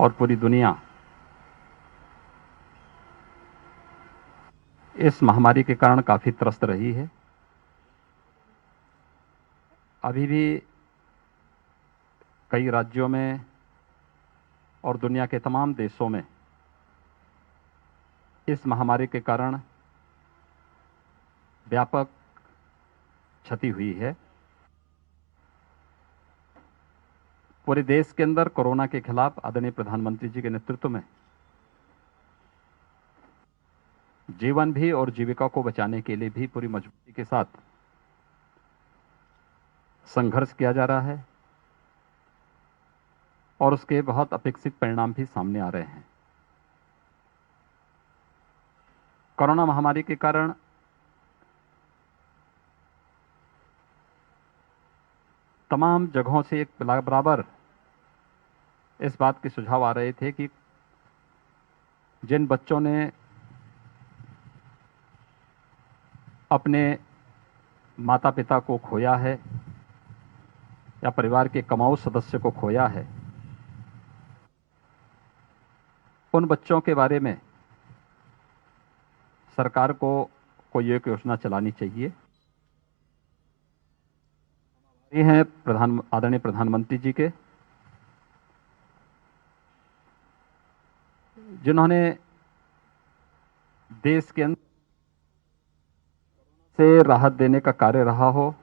और पूरी दुनिया इस महामारी के कारण काफ़ी त्रस्त रही है। अभी भी कई राज्यों में और दुनिया के तमाम देशों में इस महामारी के कारण व्यापक क्षति हुई है। पूरे देश के अंदर कोरोना के खिलाफ आदरणीय प्रधानमंत्री जी के नेतृत्व में जीवन भी और जीविका को बचाने के लिए भी पूरी मजबूती के साथ संघर्ष किया जा रहा है और उसके बहुत अपेक्षित परिणाम भी सामने आ रहे हैं। कोरोना महामारी के कारण तमाम जगहों से एक बराबर इस बात के सुझाव आ रहे थे कि जिन बच्चों ने अपने माता पिता को खोया है या परिवार के कमाऊ सदस्य को खोया है, उन बच्चों के बारे में सरकार को कोई एक योजना चलानी चाहिए। ये हैं आदरणीय प्रधानमंत्री जी के, जिन्होंने देश के अंदर से राहत देने का कार्य रहा हो,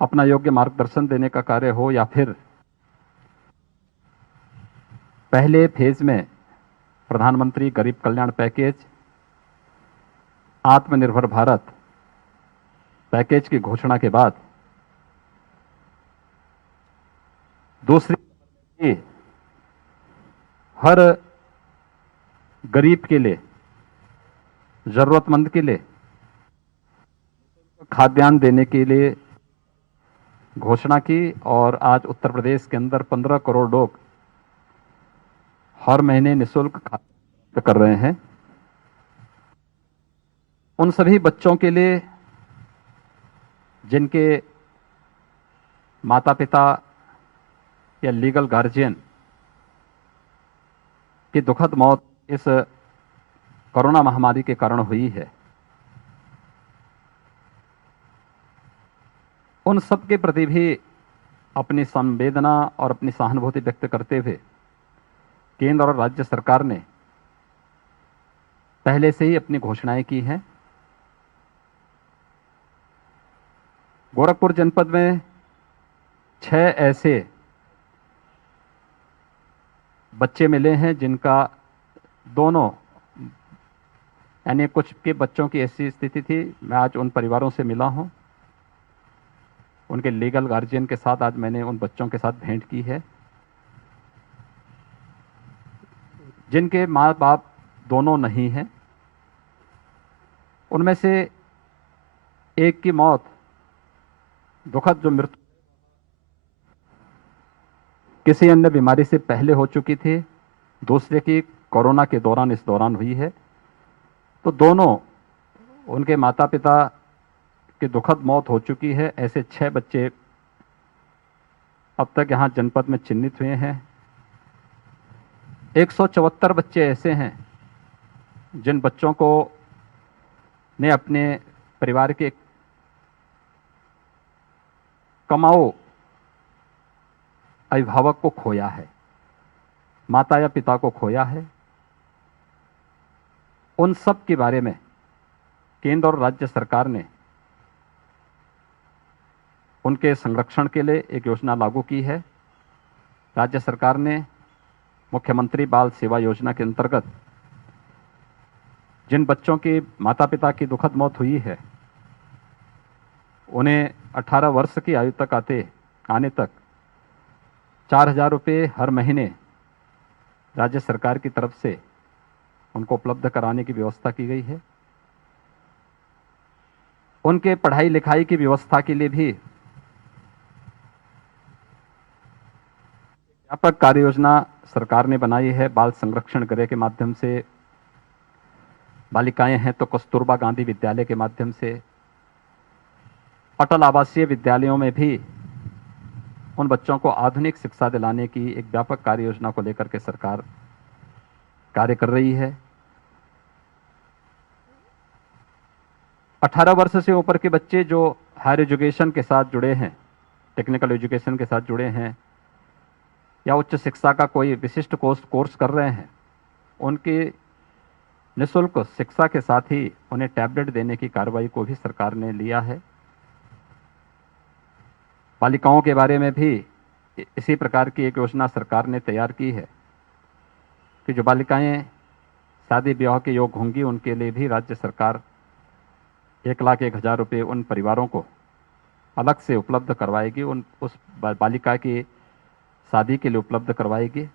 अपना योग्य मार्गदर्शन देने का कार्य हो, या फिर पहले फेज में प्रधानमंत्री गरीब कल्याण पैकेज, आत्मनिर्भर भारत पैकेज की घोषणा के बाद दूसरी हर गरीब के लिए, जरूरतमंद के लिए खाद्यान्न देने के लिए घोषणा की। और आज उत्तर प्रदेश के अंदर 15 करोड़ लोग हर महीने निःशुल्क खाद्यान्न कर रहे हैं। उन सभी बच्चों के लिए जिनके माता पिता या लीगल गार्जियन की दुखद मौत इस कोरोना महामारी के कारण हुई है, उन सब के प्रति भी अपनी संवेदना और अपनी सहानुभूति व्यक्त करते हुए केंद्र और राज्य सरकार ने पहले से ही अपनी घोषणाएं की हैं। गोरखपुर जनपद में 6 ऐसे बच्चे मिले हैं जिनका दोनों, यानी कुछ के बच्चों की ऐसी स्थिति थी, मैं आज उन परिवारों से मिला हूं, उनके लीगल गार्जियन के साथ आज मैंने उन बच्चों के साथ भेंट की है, जिनके माँ बाप दोनों नहीं हैं। उनमें से एक की मौत, दुखद जो मृत्यु किसी अन्य बीमारी से पहले हो चुकी थी, दूसरे की कोरोना के दौरान इस दौरान हुई है। तो दोनों, उनके माता पिता की दुखद मौत हो चुकी है। ऐसे 6 बच्चे अब तक यहां जनपद में चिन्हित हुए हैं। 174 बच्चे ऐसे हैं जिन बच्चों को ने अपने परिवार के कमाऊ अभिभावक को खोया है, माता या पिता को खोया है। उन सब के बारे में केंद्र और राज्य सरकार ने उनके संरक्षण के लिए एक योजना लागू की है। राज्य सरकार ने मुख्यमंत्री बाल सेवा योजना के अंतर्गत जिन बच्चों के माता पिता की दुखद मौत हुई है, उन्हें 18 वर्ष की आयु तक आने तक 4,000 रुपये हर महीने राज्य सरकार की तरफ से उनको उपलब्ध कराने की व्यवस्था की गई है। उनके पढ़ाई लिखाई की व्यवस्था के लिए भी व्यापक कार्य योजना सरकार ने बनाई है। बाल संरक्षण गृह के माध्यम से, बालिकाएं हैं तो कस्तूरबा गांधी विद्यालय के माध्यम से, अटल आवासीय विद्यालयों में भी उन बच्चों को आधुनिक शिक्षा दिलाने की एक व्यापक कार्य योजना को लेकर के सरकार कार्य कर रही है। 18 वर्ष से ऊपर के बच्चे जो हायर एजुकेशन के साथ जुड़े हैं, टेक्निकल एजुकेशन के साथ जुड़े हैं या उच्च शिक्षा का कोई विशिष्ट कोर्स कर रहे हैं, उनके निःशुल्क शिक्षा के साथ ही उन्हें टैबलेट देने की कार्रवाई को भी सरकार ने लिया है। बालिकाओं के बारे में भी इसी प्रकार की एक योजना सरकार ने तैयार की है कि जो बालिकाएं शादी ब्याह के योग होंगी, उनके लिए भी राज्य सरकार 1,01,000 रुपये उन परिवारों को अलग से उपलब्ध करवाएगी, उस बालिका की शादी के लिए उपलब्ध करवाएगी।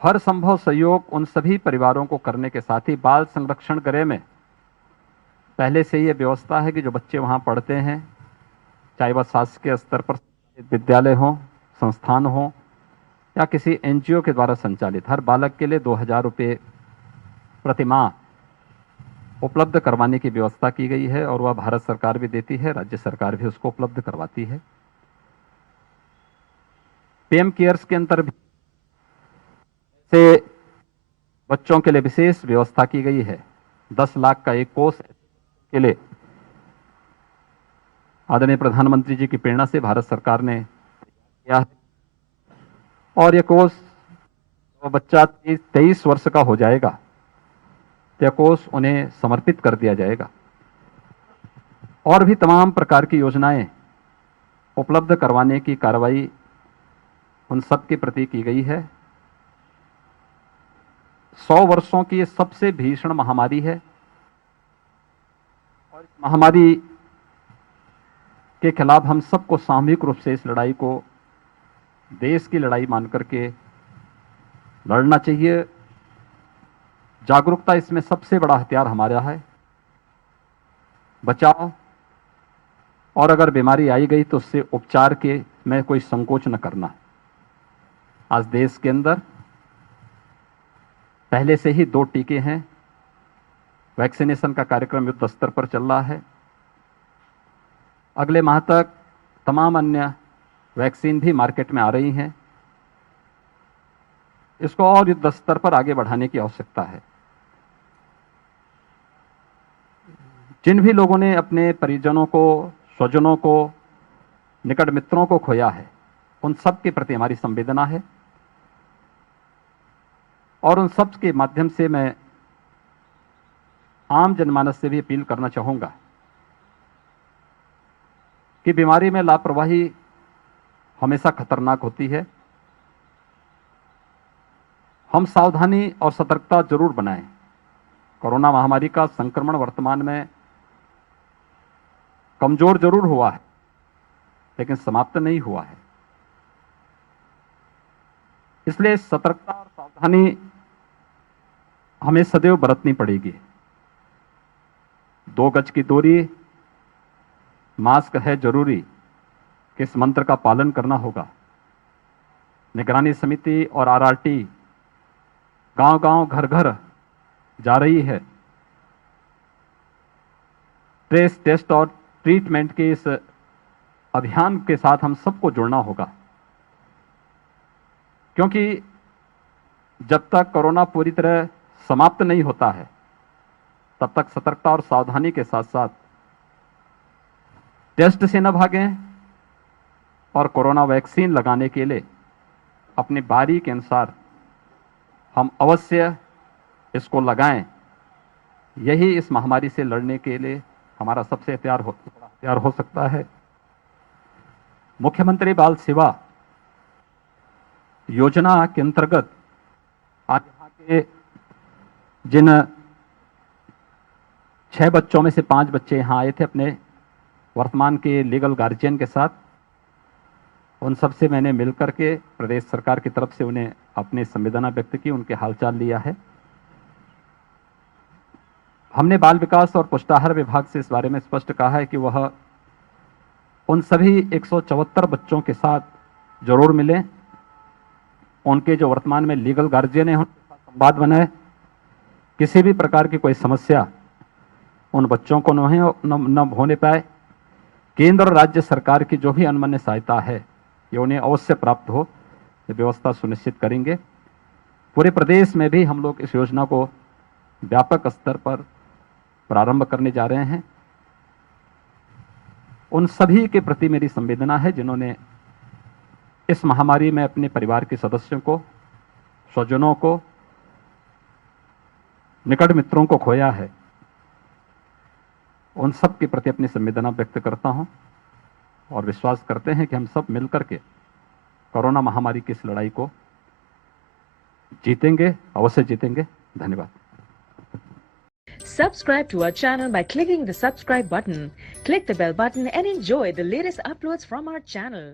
हर संभव सहयोग उन सभी परिवारों को करने के साथ ही बाल संरक्षण गृह में पहले से ये व्यवस्था है कि जो बच्चे वहाँ पढ़ते हैं, चाहे वह शासकीय स्तर पर विद्यालय हो, संस्थान हो या किसी एनजीओ के द्वारा संचालित, हर बालक के लिए 2,000 रुपये प्रति माह उपलब्ध करवाने की व्यवस्था की गई है और वह भारत सरकार भी देती है, राज्य सरकार भी उसको उपलब्ध करवाती है। पीएम केयर्स के अंतर भी से बच्चों के लिए विशेष व्यवस्था की गई है। 10 लाख का एक कोष के लिए आदरणीय प्रधानमंत्री जी की प्रेरणा से भारत सरकार ने किया है और यह कोष बच्चा 23 वर्ष का हो जाएगा, यह कोष उन्हें समर्पित कर दिया जाएगा। और भी तमाम प्रकार की योजनाएं उपलब्ध करवाने की कार्रवाई उन सब के प्रति की गई है। 100 वर्षों की सबसे भीषण महामारी है और इस महामारी के खिलाफ हम सबको सामूहिक रूप से इस लड़ाई को देश की लड़ाई मान करके लड़ना चाहिए। जागरूकता इसमें सबसे बड़ा हथियार हमारा है। बचाव और अगर बीमारी आई गई तो उससे उपचार के में कोई संकोच न करना। आज देश के अंदर पहले से ही 2 टीके हैं, वैक्सीनेशन का कार्यक्रम युद्ध स्तर पर चल रहा है। अगले माह तक तमाम अन्य वैक्सीन भी मार्केट में आ रही हैं। इसको और युद्ध स्तर पर आगे बढ़ाने की आवश्यकता है। जिन भी लोगों ने अपने परिजनों को, स्वजनों को, निकट मित्रों को खोया है, उन सब के प्रति हमारी संवेदना है और उन सब के माध्यम से मैं आम जनमानस से भी अपील करना चाहूंगा कि बीमारी में लापरवाही हमेशा खतरनाक होती है। हम सावधानी और सतर्कता जरूर बनाएं। कोरोना महामारी का संक्रमण वर्तमान में कमजोर जरूर हुआ है, लेकिन समाप्त नहीं हुआ है। इसलिए सतर्कता और सावधानी हमें सदैव बरतनी पड़ेगी। 2 गज की दूरी, मास्क है जरूरी, कि इस मंत्र का पालन करना होगा। निगरानी समिति और आरआरटी गांव-गांव, घर-घर जा रही है। ट्रेस, टेस्ट और ट्रीटमेंट के इस अभियान के साथ हम सबको जुड़ना होगा, क्योंकि जब तक कोरोना पूरी तरह समाप्त नहीं होता है, तब तक सतर्कता और सावधानी के साथ साथ टेस्ट से न भागें और कोरोना वैक्सीन लगाने के लिए अपनी बारी के अनुसार हम अवश्य इसको लगाएं। यही इस महामारी से लड़ने के लिए हमारा सबसे हथियार हो सकता है। मुख्यमंत्री बाल सेवा योजना के अंतर्गत आज यहाँ के जिन 6 बच्चों में से 5 बच्चे यहाँ आए थे अपने वर्तमान के लीगल गार्जियन के साथ, उन सब से मैंने मिलकर के प्रदेश सरकार की तरफ से उन्हें अपनी संवेदना व्यक्त की, उनके हालचाल लिया है। हमने बाल विकास और पुष्टाहार विभाग से इस बारे में स्पष्ट कहा है कि वह उन सभी 174 बच्चों के साथ जरूर मिलें, उनके जो वर्तमान में लीगल गार्जियन हैं उनके साथ संवाद बनाए। किसी भी प्रकार की कोई समस्या उन बच्चों को न होने पाए, केंद्र और राज्य सरकार की जो भी अनुमन्य सहायता है ये उन्हें अवश्य प्राप्त हो, ये व्यवस्था सुनिश्चित करेंगे। पूरे प्रदेश में भी हम लोग इस योजना को व्यापक स्तर पर प्रारंभ करने जा रहे हैं। उन सभी के प्रति मेरी संवेदना है जिन्होंने इस महामारी में अपने परिवार के सदस्यों को, स्वजनों को, निकट मित्रों को खोया है। उन सब के प्रति अपनी संवेदना व्यक्त करता हूं और विश्वास करते हैं कि हम सब मिलकर के कोरोना महामारी की इस लड़ाई को जीतेंगे, अवश्य जीतेंगे। धन्यवाद। Subscribe to our channel by clicking the subscribe button. Click the bell button and enjoy the latest uploads from our channel.